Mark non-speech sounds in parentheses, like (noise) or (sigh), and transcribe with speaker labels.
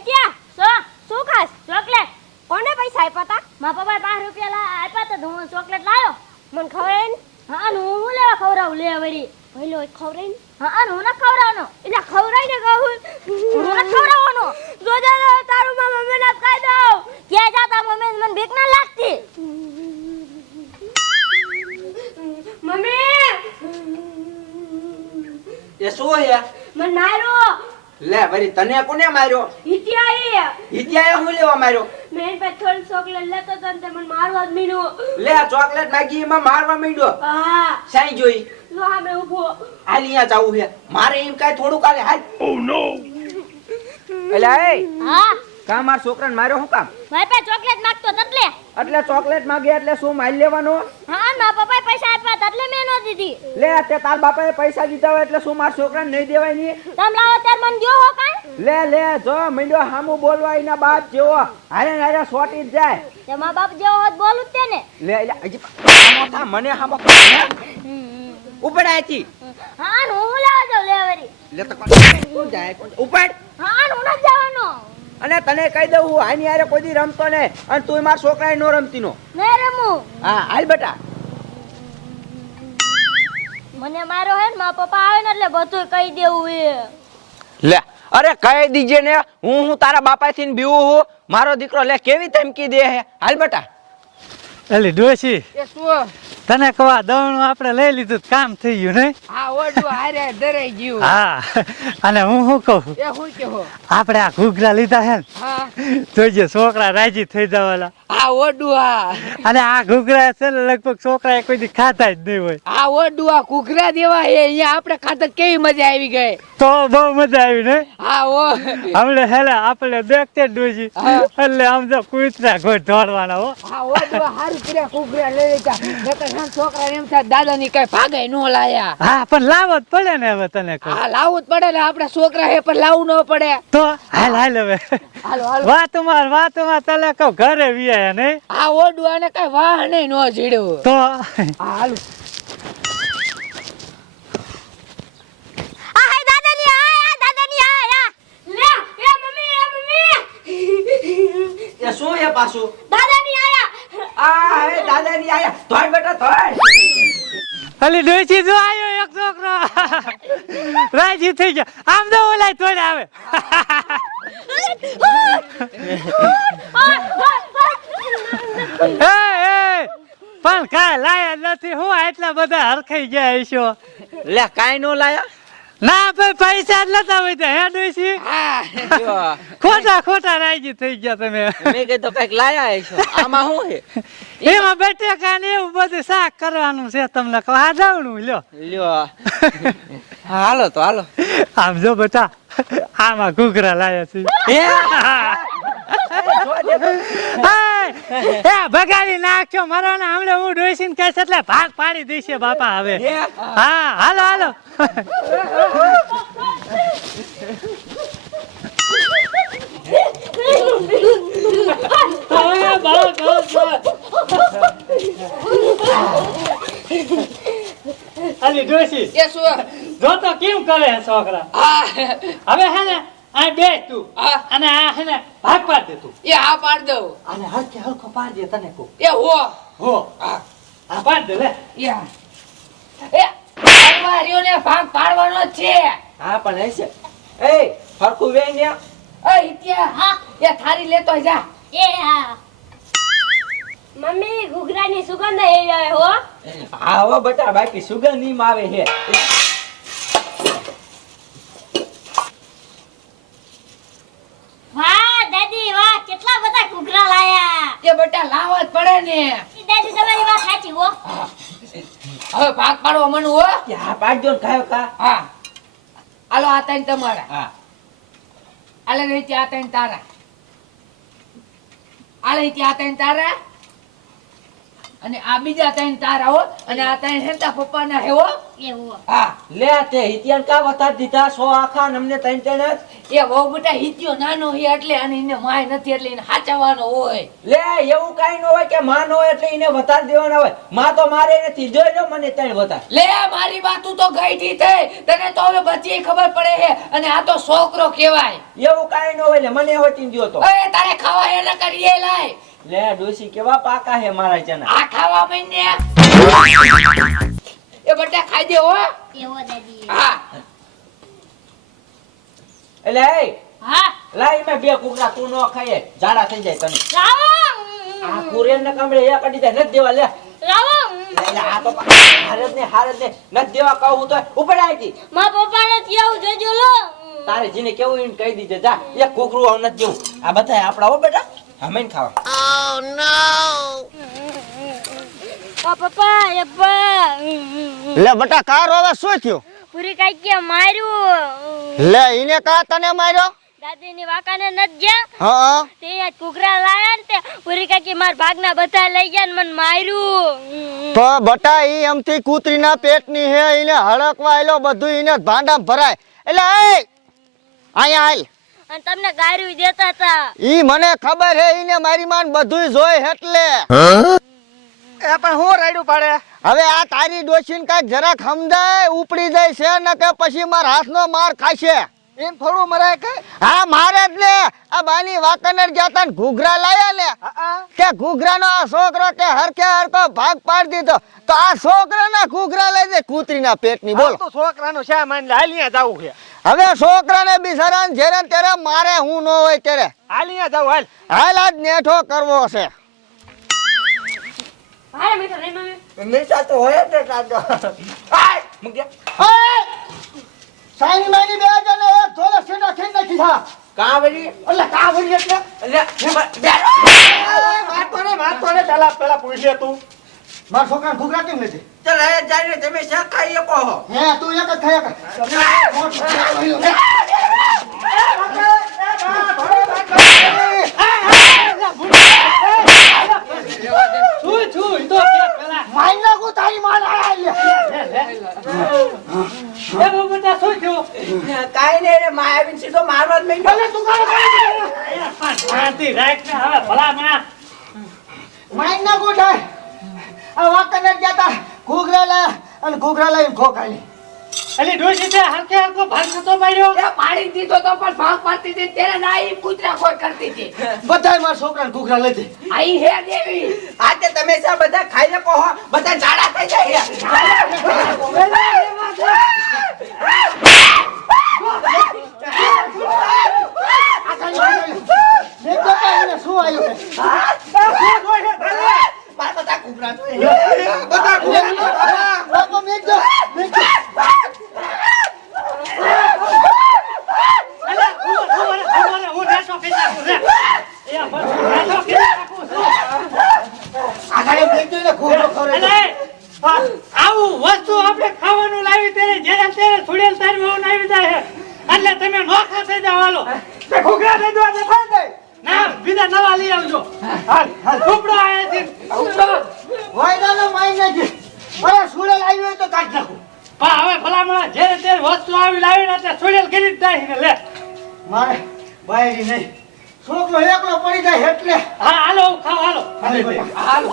Speaker 1: ત્યાં સો શું ખાસ? ચોકલેટ? કોને પૈસા આપ્યા હતા મારા પપ્પાએ પાંચ રૂપિયા લા- આપ્યા તા તો હું ચોકલેટ લાવ્યો મને ખવડાય ને? હા હું હું લેવા ખવડાવું? લે વળી. ભઈલો ખવડાય ને. હા હું ના ખવડાવવાનો. એટલે ખવડાય ને કહું. હું ના ખવડાવવાનો. જોજે તારું માં મમ્મીને કહી દઉં. ક્યાં જાતા મમ્મી મને ભીખ ના લાગતી. મમ્મી!
Speaker 2: એ શું હે?
Speaker 1: મને માર્યો
Speaker 2: લે વરી તને કોને માર્યો?
Speaker 1: હિતિયાએ
Speaker 2: હિત્યાએ હું લેવા માર્યો?
Speaker 1: મેં પે થોડી ચોકલેટ લેતો તો ને તે મને મારવા મીનું
Speaker 2: લે ચોકલેટ માગી એમાં મારવા મીડો
Speaker 1: હા.
Speaker 2: સાઈ જોઈ.
Speaker 1: જો મે ઊભો
Speaker 2: હાલ અહીંયા જાવું છે. મારે એમ કાઈ થોડું કાલે હાલ. ઓ નો એલા એ.
Speaker 1: હા.
Speaker 2: કા માર છોકરાને માર્યો હું કામ?
Speaker 1: મારી પાસે ચોકલેટ માંગતો એટલે
Speaker 2: એટલે ચોકલેટ માગે એટલે શું માલ લેવાનો?
Speaker 1: હા મારા પપ્પાએ પૈસા આપ્યા એટલે મેં ન દીધી.
Speaker 2: લે તે તાર બાપાએ પૈસા દીધા હોય એટલે શું માર છોકરાને નહીં દેવાયની?
Speaker 1: તમ લાવો તાર મન દ્યો હો કાઈ.
Speaker 2: લે લે જો મંડ્યો હામું બોલવા એના બાપ જેવો. હારે હારે સોટી જાય.
Speaker 1: તે મા બાપ જેવો હોત બોલું તે ને.
Speaker 2: લે લે હજી થા મને હામો ઉપડાય છી
Speaker 1: હા ને હું લેવા લે વરી
Speaker 2: લે તો કોણ જાય? ઉપડ.
Speaker 1: હા ને હું જવાનો
Speaker 2: અને તને કહી દઉં હું આની હારે કોઈ દી રમતો ને અને તું મારા છોકરાએ નો રમતી નો
Speaker 1: નહીં રમું?
Speaker 2: હા હાલ બેટા.
Speaker 1: મને મારો હે ને મારા પપ્પા આવે ને એટલે બધું કહી દેવું એ.
Speaker 2: લે અરે કહી દીજે ને હું હું તારા બાપાથી ને બીવું હું? મારો દીકરો લે કેવી ધમકી દે હે? હાલ બેટા.
Speaker 3: એલી ડોશી
Speaker 4: એ શું?
Speaker 3: તને કવા દવણું આપણે લઈ લીધું કામ થઈ ગયું નહીં?
Speaker 4: આ ઓડું હારે ધરાઈ ગયું.
Speaker 3: હા અને હું શું કહું?
Speaker 4: એ શું કહો?
Speaker 3: આપણે આ ઘૂઘરા લીધા છે ને?
Speaker 4: હા.
Speaker 3: જોઈજે છોકરા રાજી થઈ જવાલા.
Speaker 4: આ
Speaker 3: અને આ ઘૂઘરા છે ને લગભગ છોકરા કોઈ દી ખાતા જ નહીં હોય.
Speaker 4: આ કુકરા દેવા હે અહીંયા આપણે ખાતર કેવી મજા આવી ગઈ.
Speaker 3: તો બહુ મજા આવી ને?
Speaker 4: હા ઓ.
Speaker 3: હમણે હેલા આપણે દેખતે જ એટલે આમ તો કૂતરા કોઈ દોડવાના હો.
Speaker 4: હારું કર્યા લઈ લેતા નકર છોકરા એમ થાય દાદા ની કઈ ભાગે નો લાયા.
Speaker 3: હા પણ લાવો જ પડે ને હવે તને
Speaker 4: હા લાવવું જ પડે ને આપડા છોકરા હે પણ લાવવું ન પડે.
Speaker 3: તો હાલ હાલ હવે.
Speaker 4: હાલો હાલો.
Speaker 3: વાત માર વાત માર તલે કહું ઘરે વિયા નહીં
Speaker 4: આ ઓડું આને કઈ વાહ નહીં નો જીડ્યું.
Speaker 3: તો
Speaker 4: હાલ.
Speaker 2: શું હે પાછું?
Speaker 1: દાદાની આયા.
Speaker 2: આ હે દાદાની આયા. ધોડ બેટા ધોડ
Speaker 3: અલી ડોશી જો આયો એક છોકરો. રાજી થઈ ગયા. આમ તો ઓલાય તોડ આવે. (laughs) એ એ પણ કાંઈ લાયા નથી. હું આટલા બધા હરખાઈ ગયા છો
Speaker 2: લે કાંઈ નો લાયા?
Speaker 3: ના ભાઈ પૈસા જ નતા હોય તો હે
Speaker 4: હા
Speaker 3: ખોટા ખોટા રાજી થઈ ગયા તમે.
Speaker 2: મેં કીધું કંઈક લાયા છો આમાં શું હે (laughs)
Speaker 3: એમાં બટેકા ને એવું બધું શાક કરવાનું છે તમને આ લ્યો.
Speaker 2: લ્યો. હાલો તો હાલો.
Speaker 3: આમ જો બેટા આમાં ઘૂઘરા લાયા છે. એ ભગાડી નાખ્યો મારો ને હમણે હું ડોસીને કહેશ એટલે ભાગ પાડી દઈશે બાપા હવે.
Speaker 2: હા
Speaker 3: હાલો હાલો. ડોસી
Speaker 4: એ શું?
Speaker 3: જો તો કેમ કરે છે છોકરા?
Speaker 4: હા.
Speaker 3: હવે હે ને આ બે તું. અને આ હે ને ભાગ પાડ દે તું.
Speaker 4: એ હા પાડ દઉં.
Speaker 3: અને હલકે હલકો પાડ દે તને કહું
Speaker 4: એ હો.
Speaker 3: હો. આ પાડ દે લે.
Speaker 4: યા એ પાડવારીઓને ભાગ પાડવાનો છે.
Speaker 2: હા પણ હશે એ ફરકું વેઈ ને
Speaker 4: એ ઇત્યા
Speaker 1: હા
Speaker 4: એ થારી લેતો જા.
Speaker 1: એ હા. મમ્મી ઘૂઘરાની સુગંધ આવે હો.
Speaker 2: હા હો બટા બાકી સુગંધ નીમ આવે હે
Speaker 1: વાહ દાદી વાહ કેટલા બધા ઘૂઘરા લાયા.
Speaker 4: કે બટા લાવવા જ પડે ને.
Speaker 1: દાદી તમારી વાત સાચી હો.
Speaker 4: હવે ભાગ પાડવા મન હો.
Speaker 2: કે હા પાડજો ને ખાયો કા
Speaker 4: હા. હાલો આ ત્રણ તમારા.
Speaker 2: હા.
Speaker 4: આલે રહી ત્યાં આ તારા. આલે ત્યાં આ તારા. અને આ બીજા ત્રણ તારા હો અને આ ત્રણ હેતા પપ્પાના હે હો હા
Speaker 2: લે તે હિતિયાન કા વતા દીધા? સો આખા નમને ત્રણ ત્રણ જ?
Speaker 4: એ વહુ બેટા હિતિયો નાનો હે એટલે અને એને માય નથી એટલે એને હાચવાનો હોય.
Speaker 2: લે એવું કાઈ ન હોય કે માં ન હોય એટલે એને વતા દેવાના હોય. માં તો મારે નથી. જોઈ લો મને ત્રણ વતા.
Speaker 4: લે મારી વાત તો ગઈ થી થઈ. તને તો હવે બધી ખબર પડે હે અને આ તો છોકરો કહેવાય.
Speaker 2: એવું કાઈ ન હોય ને મને હોતી દ્યો તો.
Speaker 4: એ તારે ખાવા હે ન કરીએ લાય.
Speaker 2: લે ડોસી કેવા પાકા હે મારા ચના?
Speaker 4: આ ખાવા મહિને એ બટા ખાઈ દે હો.
Speaker 1: એવો દાદી
Speaker 4: હા.
Speaker 2: એટલે એ
Speaker 1: હા.
Speaker 2: લાઈ મે બે કુકરા તું નો ખાઈએ જાડા થઈ જાય તને.
Speaker 1: લાવો
Speaker 2: આ કુરેલ ને કમળે એ અડી જાય ન દેવા લે.
Speaker 1: લાવો
Speaker 2: લે, લે, આ તો હારત ને હારત ને નથી દેવા કહું તો ઉપર આવી હતી
Speaker 1: મા પપ્પાને કેવું જોજો લો.
Speaker 2: તારે જીને કેવું એમ કહી દીધે જા. એક કુકરું આવું નથી દેવું. આ બધા આપડા હો બેટા. અમે ખાવા
Speaker 1: ઓ પપ્પા એ પપ્પા.
Speaker 5: લે બટા કાર હવે શું થયું?
Speaker 1: પૂરી કાઈ કે માર્યું?
Speaker 5: લે ઈને કા તને માર્યો?
Speaker 1: દાદીની વાકાને નત ગયા?
Speaker 5: હા.
Speaker 1: તે અહીંયા કુકરા લાયા ને તે પૂરી કાકી માર ભાગના બધા લઈ ગયા ને મને માર્યું.
Speaker 5: તો બટા ઈ એમથી કૂતરીના પેટની હે ઈને હળકવા આયલો બધું ઈને ભાંડા ભરાય. એટલે એ અહીંયા હાલ
Speaker 1: અને તમને ગાયરું દેતા હતા.
Speaker 5: ઈ મને ખબર હે ઈને મારી માન બધું જોય એટલે
Speaker 3: એ પણ હું રાયડું પાડે?
Speaker 5: હવે આ તારી ડોશીન કાક જરાક સમજાય ઉપડી જાય છે ને કે પછી માર હાથનો માર ખાશે.
Speaker 3: એમ થોડું મરાય કે?
Speaker 5: હા મારે જ ને. આ બાની વાકનર ગયા તા ને ઘૂઘરા લાયા ને. કે ઘૂઘરાનો આ છોકરો કે હરકે હરખો ભાગ પાડી દીધો. તો આ છોકરાના ઘૂઘરા લઈ જાય કૂતરીના પેટની બોલ.
Speaker 3: તો છોકરાનું શા માન લાલિયા હાલિયા જાવું છે.
Speaker 5: હવે છોકરાને બિચારાને જેને ત્યારે મારે હું ન હોય ત્યારે.
Speaker 3: હાલિયા જાવ હાલ.
Speaker 5: હાલ આજ નેઠો કરવો છે
Speaker 2: તો હોય જ કાકા.
Speaker 5: સાઈની માઈની બે જણે એક ખીન નાખી થા
Speaker 2: કાં
Speaker 5: એટલે કાવરી એટલે?
Speaker 2: એટલે બે
Speaker 3: મારતો ને મારતો ને પેલા પેલા પૂછે તું.
Speaker 5: મારા છોકરા ઘૂઘરા કેમ નથી
Speaker 2: ચાલ હવે જાઈને તમે શા ખાઈ શકો હો?
Speaker 5: હે તું એક જ ખાયા
Speaker 3: છું. છું ઈ તો કે પેલા
Speaker 5: માઈ નાખું
Speaker 3: થયું
Speaker 2: કાંઈ નહીં રે માં આવીને સીધો મારવા જ માંડ્યો.
Speaker 5: ભલે તું કાઢો કાઢી
Speaker 3: એ પણ શાંતિ રાખ ને હવે ભલા માં
Speaker 5: માઈ નાખું થાય આ વાકને જતા ઘૂઘરા લાયા અને ઘૂઘરા લઈને ખોખાલી
Speaker 3: અલી ડોશી તે હરખે હરખો ભાગ નતો માર્યો
Speaker 4: એ પાડી દીધો તો પણ ભાગ પાડતી હતી તેને ના ઈ કૂતરા ખોટ કરતી હતી.
Speaker 5: બધાય મારા છોકરાને ઘૂઘરા લઈ
Speaker 4: આઈ હે દેવી.
Speaker 2: આજે તમે શા બધા ખાઈ શકો છો? બધા ઝાડા થઈ જાય
Speaker 5: આ કાંઈ શું આવ્યું?
Speaker 2: મારા બધા ઘૂઘરા જોઈએ. બધા ઘૂઘરા.
Speaker 5: બાપા મેં જો મેં જો.
Speaker 3: આવું વસ્તુ આપણે ખાવાનું લાવી ત્યારે જ્યારે ત્યારે થોડેલ તારી લાવી જાય એટલે તમે નોખા થઈ જાવ હાલો દો થઈ જાય ના બીજા નવા લઈ આવજો. હાલ હાલ. ઉપડો આયાથી
Speaker 5: વાયદાનો માઈ નાખી. ઓલા સુરેલ આવ્યો તો કાઢ નાખો.
Speaker 3: પણ હવે ભલામણા જે તે વસ્તુ આવી લાવી ને તે સુરેલ ગીરી જાય ને લે.
Speaker 5: મારે બાયરી નહીં. છોકરો એકલો પડી જાય એટલે.
Speaker 3: હા હાલો ખાવ હાલે.
Speaker 2: હાલો.